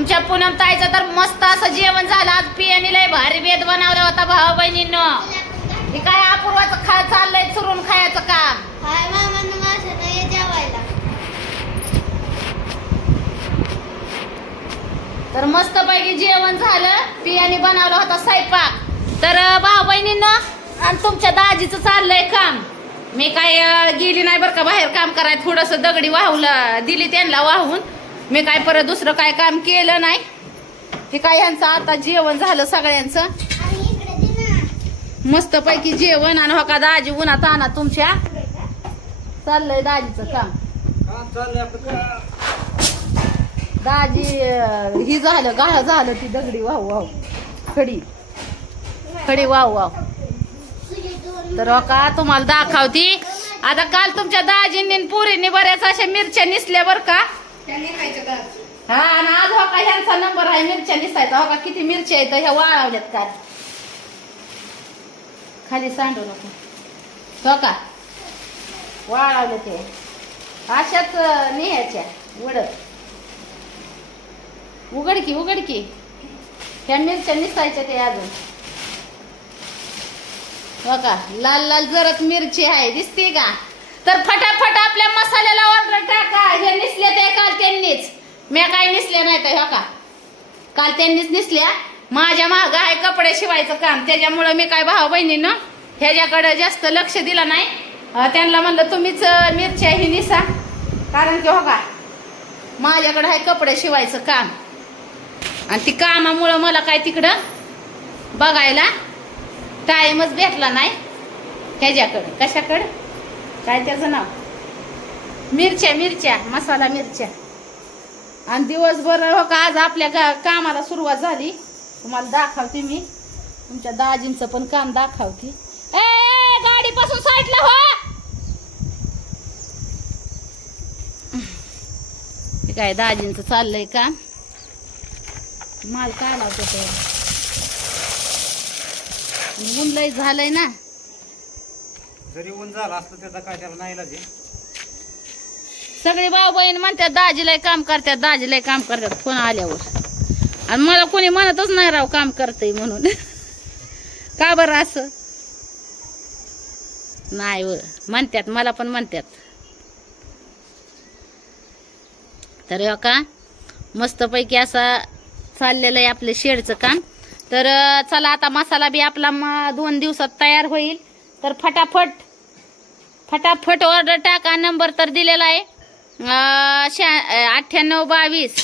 तुमच्या पूनम ताईचं तर मस्त असं जेवण झालं. आज पियानी लय भारी बेद बनवला होता भाऊ बहिणींनो. हे काय अपूर्वाचं खा चाललंय चुरून खायचं काम? तर मस्त पैकी जेवण झालं. पियानी बनवला होता स्वयंपाक. तर भाऊ बहिणींनो आणि तुमच्या दाजीचं चाललंय काम. मी काय गेली नाही बरं का बाहेर काम करायला. थोडस दगडी वाहूला दिली त्यांना वाहून. मी काय परत दुसरं काय काम केलं नाही? हे काय यांचं आता जेवण झालं सगळ्यांचं? मस्त पैकी जेवण आणि हो का दाजी उन्हात आणा तुमच्या. चाललंय दाजीचं काम. दाजी ही झालं गाळ झालं ती दगडी वाहू वाहू. खडी. खडी वाहू वाहू. तर हो का तुम्हाला दाखवती. आता काल तुमच्या दाजींनी पुरींनी बऱ्याच अशा मिरच्या निसल्या बर का? हा आणि आज हो का ह्यांचा नंबर आहे मिरच्या निसायचा. हो का किती मिरच्या आहेत ह्या वाळवल्यात काय खाली सांडू नको. हो का? वाळवले ते अशाच निहायच्या. उडत उघडकी उघडकी. ह्या मिरच्या निसायच्या ते अजून. हो का? लाल लाल जरत मिरची आहे. दिसते का? तर फटाफट आपल्या मसाल्याला ऑर्डर टाका हे निसले ते काल त्यांनीच मी काय निसल्या नाही तर हो का? काल त्यांनीच निसल्या. माझ्या माग आहे कपडे शिवायचं काम. त्याच्यामुळं मी काय भाऊ बहिणीनं ह्याच्याकडं जास्त लक्ष दिलं नाही. त्यांना म्हणलं तुम्हीच मिरच्या ही निसा. कारण की हो का माझ्याकडं आहे कपडे शिवायचं काम. आणि ती कामामुळं मला काय तिकडं बघायला टाईमच भेटला नाही. ह्याच्याकडं कशाकडं? काय त्याचं नाव? मिरच्या मिरच्या मसाला मिरच्या. आणि दिवसभर हो का आज आपल्या गा कामाला सुरुवात झाली. तुम्हाला दाखवते मी. तुमच्या दाजींचं पण काम दाखवते. ए ए, गाडीपासून साईडला हो! काय दाजींचं चाललंय काम? माल काय लावतो ते? ऊन लय झालंय ना. जरी ऊन झालं असलं त्याचा काय त्याला नाही लागेल सगळे भाऊ बहीण म्हणतात दाजीला काम करतात दाजीला काम करतात. फोन आल्यावर? आणि मला कोणी म्हणतच नाही राव काम करतय म्हणून. का बरं असं? नाही व म्हणतात मला पण म्हणतात. तर का मस्तपैकी असा चाललेलं आहे आपलं शेडचं काम. तर चला आता मसाला बी आपला म- दोन दिवसात तयार होईल. तर फटाफट फटाफट ऑर्डर टाका. नंबर तर दिलेला आहे. शहा अठ्ठ्याण्णव बावीस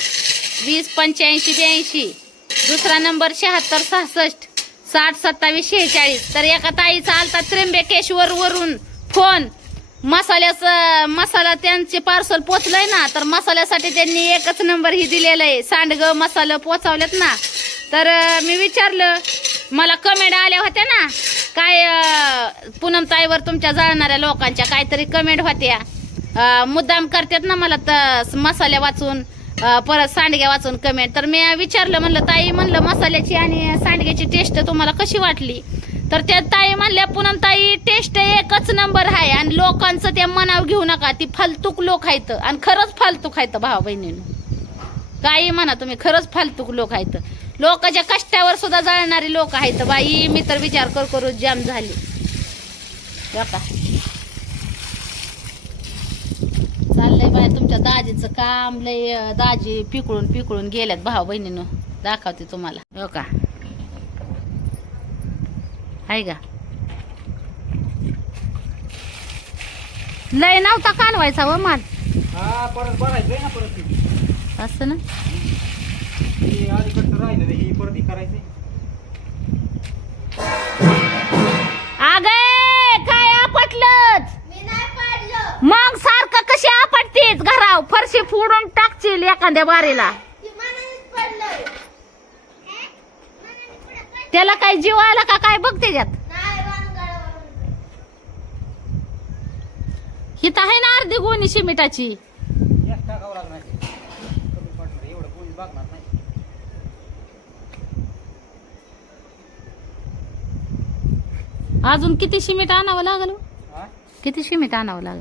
वीस पंच्याऐंशी ब्याऐंशी. दुसरा नंबर शहात्तर सहासष्ट साठ सत्तावीस शेहेचाळीस. तर एका ताईचा आलता त्र्यंबकेश्वर वरून फोन. मसाल्याचं मसाला त्यांचे पार्सल पोचलंय ना तर मसाल्यासाठी त्यांनी एकच नंबर ही दिलेला आहे. सांडगं मसालं पोचवलेत ना. तर मी विचारलं मला कमेंट आल्या होत्या ना. काय पूनमताईवर पूनम ताईवर तुमच्या जाळणाऱ्या लोकांच्या काहीतरी कमेंट होत्या. मुद्दाम करतात ना मला तर मसाल्या वाचून परत सांडग्या वाचून कमेंट तर मी विचारलं म्हणलं ताई म्हणलं मसाल्याची आणि सांडग्याची टेस्ट तुम्हाला कशी वाटली? तर त्या ताई म्हणल्या पूनम ताई टेस्ट एकच नंबर आहे आणि लोकांचं त्या मनाव घेऊ नका. ती फालतूक लोक आहेत आणि खरंच फालतूक आहेत भावा बहिणीनं. काही म्हणा तुम्ही खरंच फालतूक लोक आहेत. लोकांच्या कष्टावर सुद्धा जळणारी लोक आहेत. बाई मी तर विचार कर करू जाम झाली. का तुमच्या दाजीचं काम लय दाजी पिकळून पिकळून गेल्यात भाऊ बहिणीनं. दाखवते तुम्हाला. हो का? आहे का? लय नव्हता कालवायचा व माल. हा परत भरायचंय ना परत ती. असं ना ही अलीकडचं राहिलेलं ही परत ही करायचंय अगे काय आपटलंच मी नाही पाडलं मग सारखं कशी आपटतीस घराव फरशी फोडून टाकशील एखाद्या बारीला हे? त्याला काय जीव आला का काय बघ त्याच्यात. नाही वानगडावरून. हिथं आहे ना अर्धी गोणी शिमिटाची. एक टाकावं लागणार कमी पडणार एवढं कोणी बघणार नाही. अजून किती शिमिट आणावं लागल? हो? हा? किती शिमिट आणावं लागल?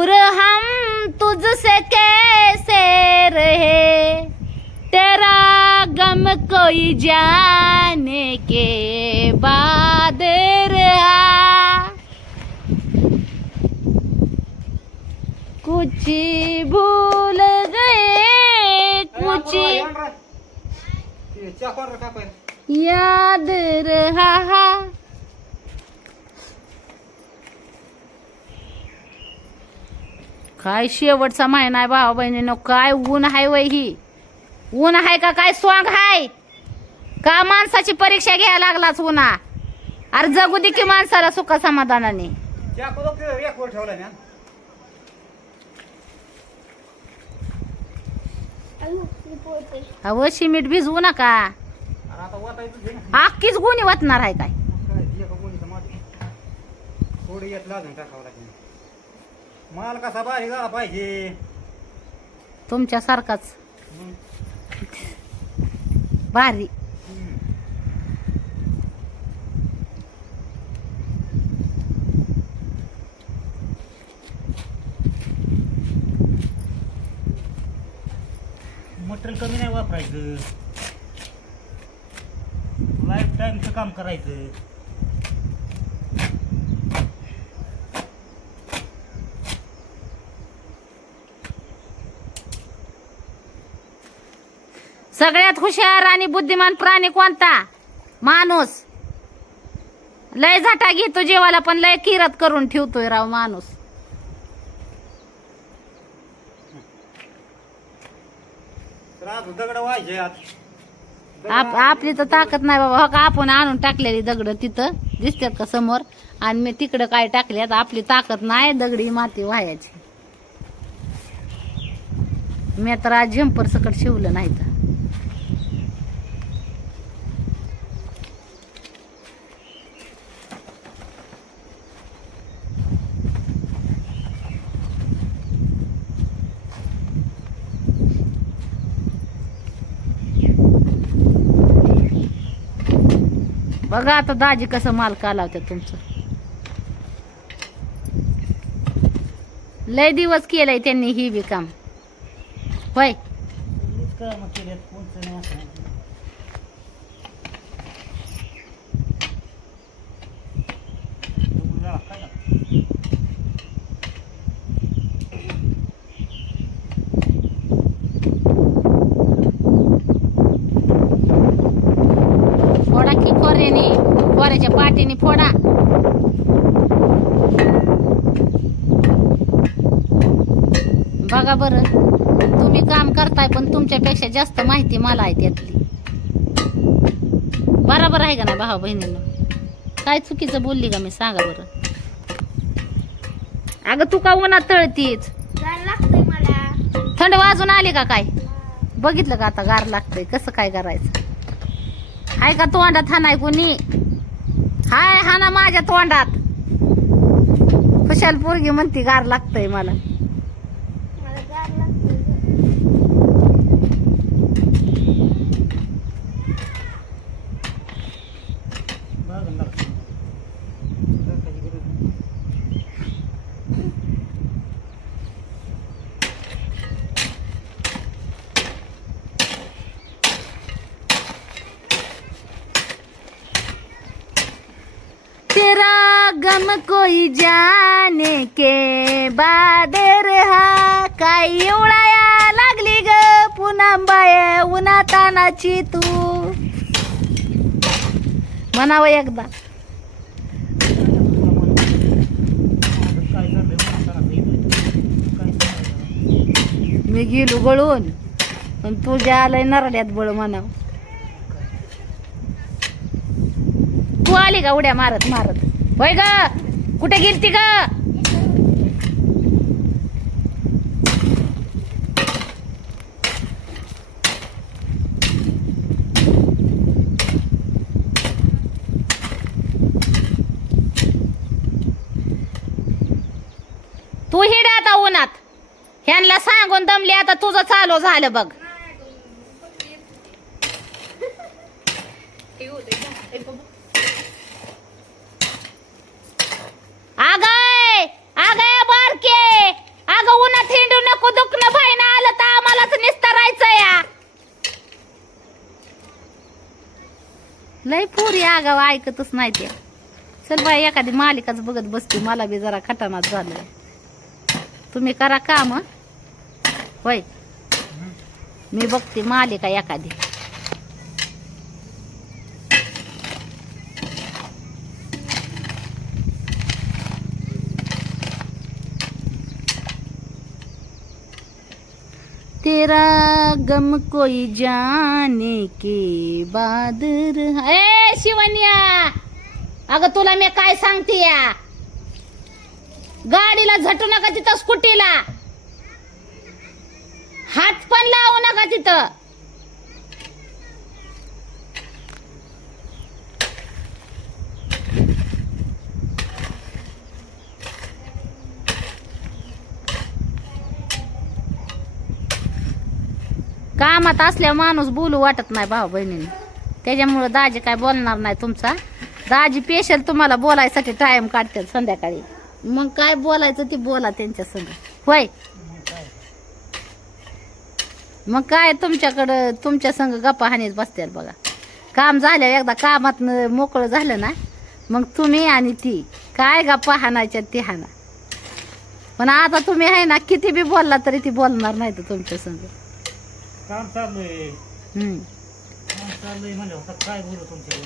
तुझसे कैसे रहे? तेरा गम कोई जाने के बाद रहा। कुछ भूल गए कुछ. याद रहा। काय शेवटचा महिना आहे भावा बहिणीनं काय ऊन आहे वय ही? ऊन आहे का काय स्वांग हाय का माणसाची परीक्षा घ्यायला लागलाच उन्हा? अरे जगू दे की माणसाला सुख समाधानाने. अव शिमीट भिजवू नका. अख्खीच गुणी वाटणार आहे काय? माल कसा झाला पाहिजे. तुमच्यासारखाच. भारी. हम्म. मटेरियल कमी नाही वापरायचं. लाईफ टाईमचं काम करायचं. सगळ्यात हुशार आणि बुद्धिमान प्राणी कोणता? माणूस. लय झाटा घेतो जेवायला पण लय किरत करून ठेवतोय राव माणूस. दगड व्हायचे आप आपली तर ताकद नाही बाबा. हो का? आपण आणून टाकलेली दगड तिथं. दिसतात का समोर? आणि मी तिकडं काय टाकल्यात आपली ताकद नाही दगडी माती व्हायची. मी तर आज झंपर सकट शिवलं नाही तर. बघा आता दाजी कसं माल कालावत्यात तुमचं. लय दिवस केलंय त्यांनी ही बी काम. होय मीच कामं केल्यात, कोणचं नाही असं नाही. एवढं झालं काय झालं? फोडा की खोऱ्याने खोऱ्याच्या पाठीने फोडा बघा बरं. तुम्ही काम करताय पण तुमच्यापेक्षा जास्त माहिती मला आहे त्यातली. बरोबर आहे का नाही भावा बहिणीनं? काय चुकीचं बोलली का मी? सांगा बरं. अगं तू का उन्हात तळतीच गार लागतंय मला. थंड वाजून आली का काय? बघितलं का आता गार लागतंय? कसं काय करायचं? हाय का तोंडात? हाणाय कोणी? हाय हाना माझ्या तोंडात. खुशाल पोरगी म्हणती गार लागतंय मला गार लागतंय बघ ना. डोक्याची गरज नाही. तेरा गम कोई जाने के बाद रहा काय एवढाया लागली ग पुन्हा बाय उन्हा तानाची तू. म्हणावं एकदा. मी गेलो गळून पण तुझ्या आलंय नरड्यात बळ म्हणाव. तू आली का उड्या मारत मारत? होय ग? कुठे गिरती ग? तू हिड आता उन्हात. ह्यांना सांगून दमली आता तुझं चालू झालं बघ. लय ऐकतच नाही ते. चल बाई एखादी मालिकाच बघत बसते. मला बी जरा खटानाच झालं तुम्ही करा काम. होय. मी बघते मालिका एखादी. तेरा गम कोई जाने के बाद है. अगं तुला मी काय सांगते या? गाडीला झटू नका तिथं स्कूटीला. हात पण लावू नका तिथं. कामात असल्यावर माणूस बोलू वाटत नाही भाऊ बहिणीने. त्याच्यामुळं दाजी काय बोलणार नाही तुमचा. दाजी पेशल तुम्हाला बोलायसाठी टाइम काढतात संध्याकाळी. मग काय बोलायचं ती बोला त्यांच्या संग. होय. मग काय तुमच्याकडं तुमच्या संग गप्पा हानीत बसतात बघा. काम झाल्यावर एकदा कामात मोकळं झालं ना मग तुम्ही आणि ती. काय गप्पा हाणायच्या ती हाना पण आता तुम्ही आहे ना किती बी बोलला तरी ती बोलणार नाही तर तुमच्या संग. काम चाललंय म्हणजे काय बोलू तुमच्या